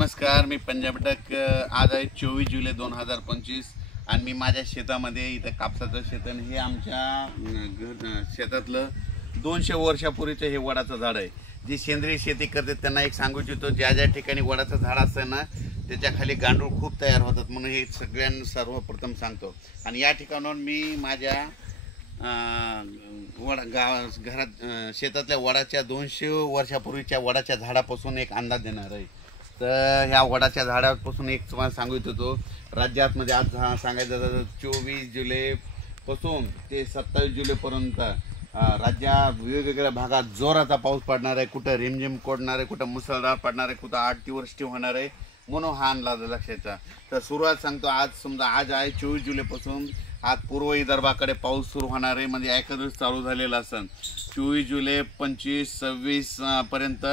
नमस्कार, मी पंजाब डक। आज आहे 24 जुलै 2025 आणि मी माझ्या शेतामध्ये इथं कापसाचं शेत आहे। हे आमच्या शेतातलं 200 वर्षापूर्वीचं हे वडाचं झाड आहे। जी सेंद्रिय शेती करते त्यांना एक सांगू इच्छितो, ज्या ज्या ठिकाणी वडाचं झाड असतं ना त्याच्या खाली गांडूळ खूप तयार होतात, म्हणून हे सगळ्यांना सर्वप्रथम सांगतो। आणि या ठिकाणाहून मी माझ्या घरात शेतातल्या वडाच्या 200 वर्षापूर्वीच्या वडाच्या झाडापासून एक अंदाज देणार आहे। तर ह्या वडाच्या झाडापासून एक तुम्हाला सांगू इच्छितो, राज्यामध्ये आज सांगायचं तर 24 जुलैपासून ते 27 जुलैपर्यंत राज्यात वेगवेगळ्या भागात जोराचा पाऊस पडणार आहे। कुठं रिमझिम पडणार आहे, कुठं मुसळधार पडणार आहे, कुठं 8 वृष्टी होणार आहे, म्हणून हा अंदाज लक्षाचा। तर सुरुवात सांगतो, आज समजा आज आहे 24 जुलैपासून आज पूर्व विदर्भाकडे पाऊस सुरू होणार आहे। म्हणजे एका दिवस चालू झालेला असेल 24 जुलै 25 26 पर्यंत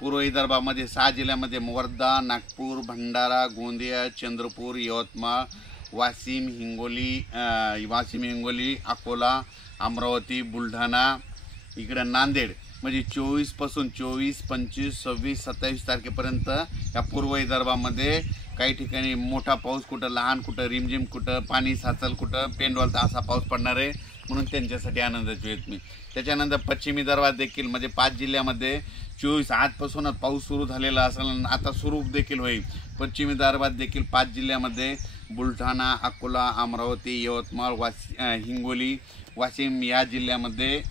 पूर्व विदर्भामध्ये 6 जिल्ह्यामध्ये वर्धा, नागपूर, भंडारा, गोंदिया, चंद्रपूर, यवतमाळ, वाशिम, हिंगोली, अकोला, अमरावती, बुलढाणा, इकडे नांदेड, म्हणजे 24 पासून 24, 25, 26, 27 तारखेपर्यंत या पूर्व विदर्भामध्ये काही ठिकाणी मोठा पाऊस, कुठं लहान, कुठं रिमझिम, कुठं पाणी साचल, कुठं पेंडवलता असा पाऊस पडणार आहे, म्हणून त्यांच्यासाठी आनंदाची वेळ मी। त्याच्यानंतर पश्चिम विदर्भात देखील म्हणजे 5 जिल्ह्यामध्ये 24 आजपासूनच पाऊस सुरू झालेला असेल, आता सुरू देखील होईल। पश्चिम विदर्भात देखील 5 जिल्ह्यामध्ये बुलढाणा, अकोला, अमरावती, यवतमाळ, हिंगोली, वाशिम या जिल्ह्यामध्ये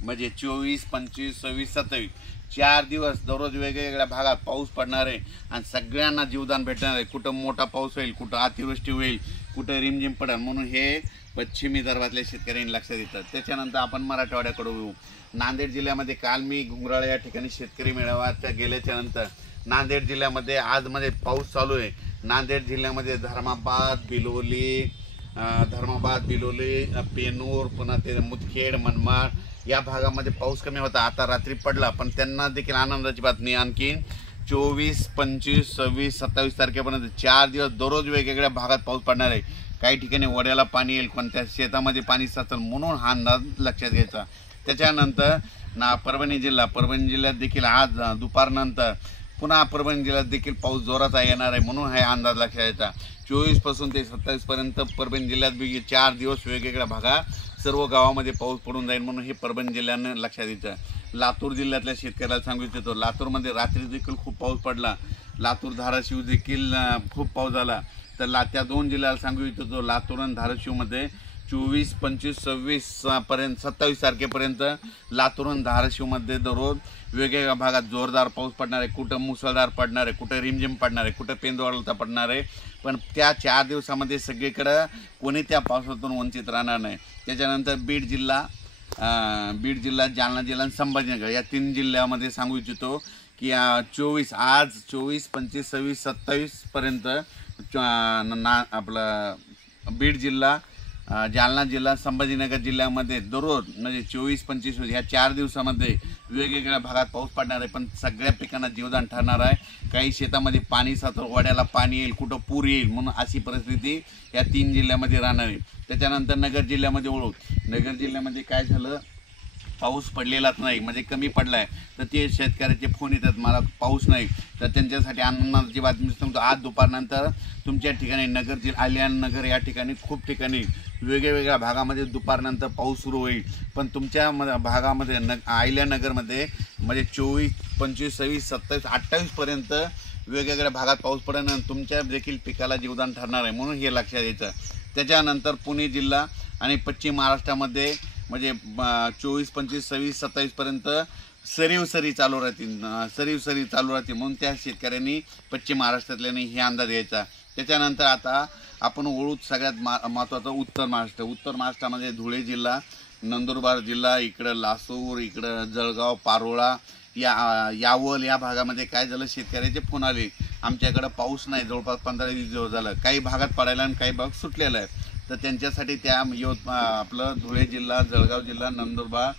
म्हणजे 24, 25, 26, 27 4 दिवस दररोज वेगवेगळ्या भागात पाऊस पडणार आहे आणि सगळ्यांना जीवदान भेटणार आहे। कुठं मोठा पाऊस होईल, कुठं अतिवृष्टी होईल, कुठं रिमझिम पडेल, म्हणून हे पश्चिम विदर्भातल्या शेतकऱ्यांनी लक्षात येतात। त्याच्यानंतर आपण मराठवाड्याकडे येऊ। नांदेड जिल्ह्यामध्ये काल मी घुंगराळे या ठिकाणी शेतकरी मेळाव्यात गेल्याच्या नंतर नांदेड जिल्ह्यामध्ये आज मध्ये पाऊस चालू आहे। नांदेड जिल्ह्यामध्ये धर्माबाद, बिलोली, पेनूर, पुन्हा ते मुदखेड, मनमाड या भागामध्ये पाऊस कमी होता, आता रात्री पडला, पण त्यांना देखील आनंदाची बातमी। आणखी 24, 25, 26, 27 तारखेपर्यंत 4 दिवस दररोज वेगवेगळ्या भागात पाऊस पडणार आहे। काही ठिकाणी वड्याला पाणी येईल, कोणत्या शेतामध्ये पाणी साचेल, म्हणून हा अंदाज लक्षात घ्यायचा। त्याच्यानंतर परभणी जिल्ह्यात देखील आज दुपारनंतर पुन्हा परभणी जिल्ह्यात देखील पाऊस जोराचा येणार आहे, म्हणून हा अंदाज लक्षात घ्यायचा। 24 पासून ते 27 पर्यंत परभणी जिल्ह्यात 4 दिवस वेगवेगळ्या भागात सर्व गावामध्ये पाऊस पडून जाईल, म्हणून हे परभणी जिल्ह्यानं लक्षात द्यायचं। लातूर जिल्ह्यातल्या शेतकऱ्याला सांगू इच्छितो, लातूरमध्ये रात्री देखील खूप पाऊस पडला, लातूर धाराशिव देखील खूप पाऊस झाला। तर त्या 2 जिल्ह्याला सांगू इच्छितो, लातूर आणि धाराशिवमध्ये 24, 25, 26 पर्यंत 27 तारखेपर्यंत लातूर आणि धाराशिवमध्ये दररोज वेगवेगळ्या भागात जोरदार पाऊस पडणार आहे, कुठं मुसळधार पडणार आहे, कुठं रिमझिम पडणार आहे, कुठं पेंदवळता पडणार आहे, पण त्या 4 दिवसामध्ये सगळीकडं कोणी त्या पावसातून वंचित राहणार नाही। त्याच्यानंतर बीड जिल्हा, जालना जिल्हा आणि संभाजीनगर या 3 जिल्ह्यामध्ये सांगू इच्छितो की आज 24, 25, 26, 27 पर्यंत आपलं बीड जिल्हा, जालना जिल्हा, संभाजीनगर जिल्ह्यामध्ये दररोज म्हणजे 24, 25 या 4 दिवसामध्ये वेगवेगळ्या भागात पाऊस पडणार आहे, पण सगळ्या पिकांना जीवदान ठरणार आहे। काही शेतामध्ये पाणी साचल, वड्याला पाणी येईल, कुठं पूर येईल, म्हणून अशी परिस्थिती या 3 जिल्ह्यामध्ये राहणार आहे। त्याच्यानंतर नगर जिल्ह्यामध्ये वळू। नगर जिल्ह्यामध्ये काय झालं, पाऊस पडलेलाच नाही, म्हणजे कमी पडला आहे, तर ते शेतकऱ्याचे फोन येतात मला पाऊस नाही, तर त्यांच्यासाठी आनंदाची बातमी सांगतो। आज दुपारनंतर तुमच्या ठिकाणी नगर या ठिकाणी खूप ठिकाणी वेगवेगळ्या भागामध्ये दुपारनंतर पाऊस सुरू होईल, पण तुमच्या भागामध्ये आयल्यानगरमध्ये म्हणजे 24, 25, 26, 27, 28 पर्यंत वेगवेगळ्या भागात पाऊस पडेल आणि तुमच्या देखील पिकाला जीवदान ठरणार आहे, म्हणून हे लक्षात घ्यायचं। त्याच्यानंतर पुणे जिल्हा आणि पश्चिम महाराष्ट्रामध्ये म्हणजे 24, 25, 26, 27 पर्यंत सरी चालू राहतील, म्हणून त्या शेतकऱ्यांनी पश्चिम महाराष्ट्रातल्याने हे अंदाज घ्यायचा। त्याच्यानंतर आता आपण वळू सगळ्यात महत्त्वाचं उत्तर महाराष्ट्रामध्ये धुळे जिल्हा, नंदुरबार जिल्हा, इकडं लासूर, इकडं जळगाव, पारोळा यावल या भागामध्ये काय झालं, शेतकऱ्याचे फोन आले, आमच्याकडं पाऊस नाही, जवळपास 15-20 दिवस झालं, काही भागात पडायला आणि काही भाग सुटलेला आहे। तर त्यांच्यासाठी त्या आपलं धुळे जिल्हा, जळगाव जिल्हा, नंदुरबार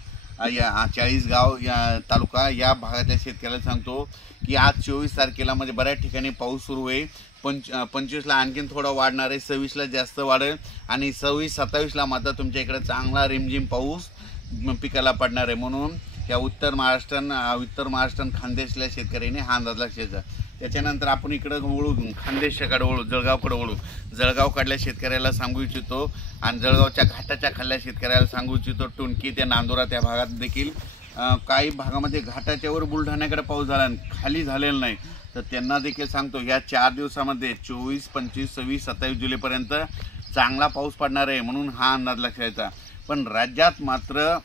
या 40गाव या तालुका या भागातल्या शेतकऱ्याला सांगतो की आज 24 तारखेला म्हणजे बऱ्याच ठिकाणी पाऊस सुरू होईल। 25ला आणखीन थोडा वाढणार आहे, 26ला जास्त वाढेल आणि 26, 27ला मात्र तुमच्या इकडे चांगला रिमझिम पाऊस पिकाला पडणार आहे, म्हणून या उत्तर महाराष्ट्र खानदेशल्या शेतकऱ्यांनी हा अंदाज लक्षात घ्यायचा। त्याच्यानंतर आपण इकडं वळू, खानदेशाकडे वळू, जळगावकडे वळू. जळगावकडल्या शेतकऱ्याला सांगू इच्छितो आणि जळगावच्या घाटाच्या खाल्ल्या शेतकऱ्याला सांगू इच्छितो. टुणकी ते नांदुरा त्या भागात देखील काही भागामध्ये घाटाच्यावर बुलढाण्याकडे पाऊस झाला आणि खाली झालेला नाही. तर त्यांना देखील सांगतो ह्या 4 दिवसामध्ये 24, 25, 26, 27 जुलैपर्यंत चांगला पाऊस पडणार आहे, म्हणून हा अंदाज लक्षात घ्यायचा. पण राज्यात मात्र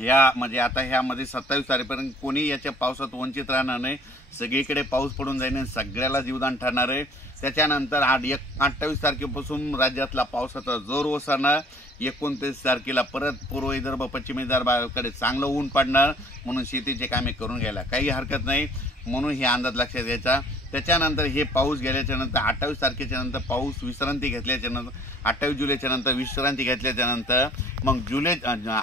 या म्हणजे आता ह्यामध्ये 27 तारखेपर्यंत कोणी याच्या पावसात वंचित राहणार नाही. सगळीकडे पाऊस पडून जाईन, सगळ्याला जीवदान ठरणार आहे. त्याच्यानंतर 28 तारखेपासून राज्यातला पावसाचा जोर ओसरणार. 29 तारखेला परत पूर्व विदर्भ, पश्चिम विदर्भाकडे चांगलं ऊन पडणार, म्हणून शेतीचे कामे करून घ्यायला काही हरकत नाही, म्हणून हे अंदाज लक्षात घ्यायचा. त्याच्यानंतर हे पाऊस गेल्याच्या नंतर 28 तारखेच्या नंतर पाऊस विश्रांती घेतल्याच्या नंतर 28 जुलैच्या नंतर विश्रांती घेतल्याच्या नंतर मग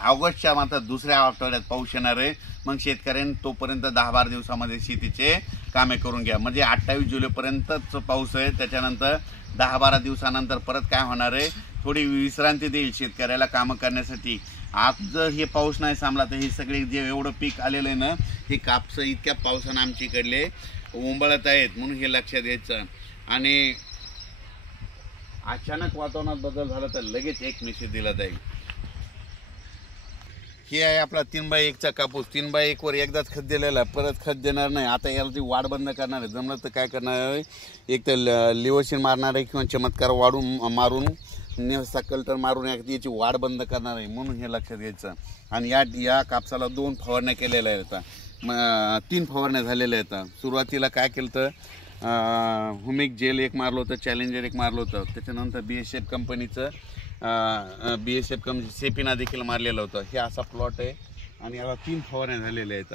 ऑगस्टच्या मात्र दुसऱ्या आठवड्यात पाऊस येणार आहे. मग शेतकऱ्यांनी तोपर्यंत 10-12 दिवसामध्ये शेतीचे कामे करून घ्या. म्हणजे 28 जुलैपर्यंतच पाऊस आहे. त्याच्यानंतर 10-12 दिवसानंतर परत काय होणार आहे, थोडी विश्रांती देईल शेतकऱ्याला कामं करण्यासाठी. आज जर हे पाऊस नाही थांबला तर हे सगळे जे एवढं पीक आलेलं आहे ना, हे कापसं इतक्या पावसानं आमच्याकडले उंबळत आहेत, म्हणून हे लक्षात घ्यायचं. आणि अचानक वातावरणात बदल झाला तर लगेच एक मेसेज दिला जाईल. हे आहे आपला 3x1चा कापूस. 3x1 वर एकदाच खत दिलेला, परत खत देणार नाही. आता याची वाढ बंद करणार आहे. जमलं तर काय करणार आहे, एक तर लिव्हरशीन मारणार आहे किंवा चमत्कार मारून कल्टर मारून याची वाढ बंद करणार आहे, म्हणून हे लक्षात घ्यायचं. आणि या कापसाला 2 फवारण्या केलेल्या आहेत, 3 फवारण्या झालेल्या आहेत. सुरुवातीला काय केलं तर हुमिक जेल एक मारलं होतं, चॅलेंजर एक मारलं होतं. त्याच्यानंतर BSF कंपनीचं सेपिना देखील मारलेलं होतं. हे असा प्लॉट आहे आणि याला 3 फवारण्या झालेल्या आहेत.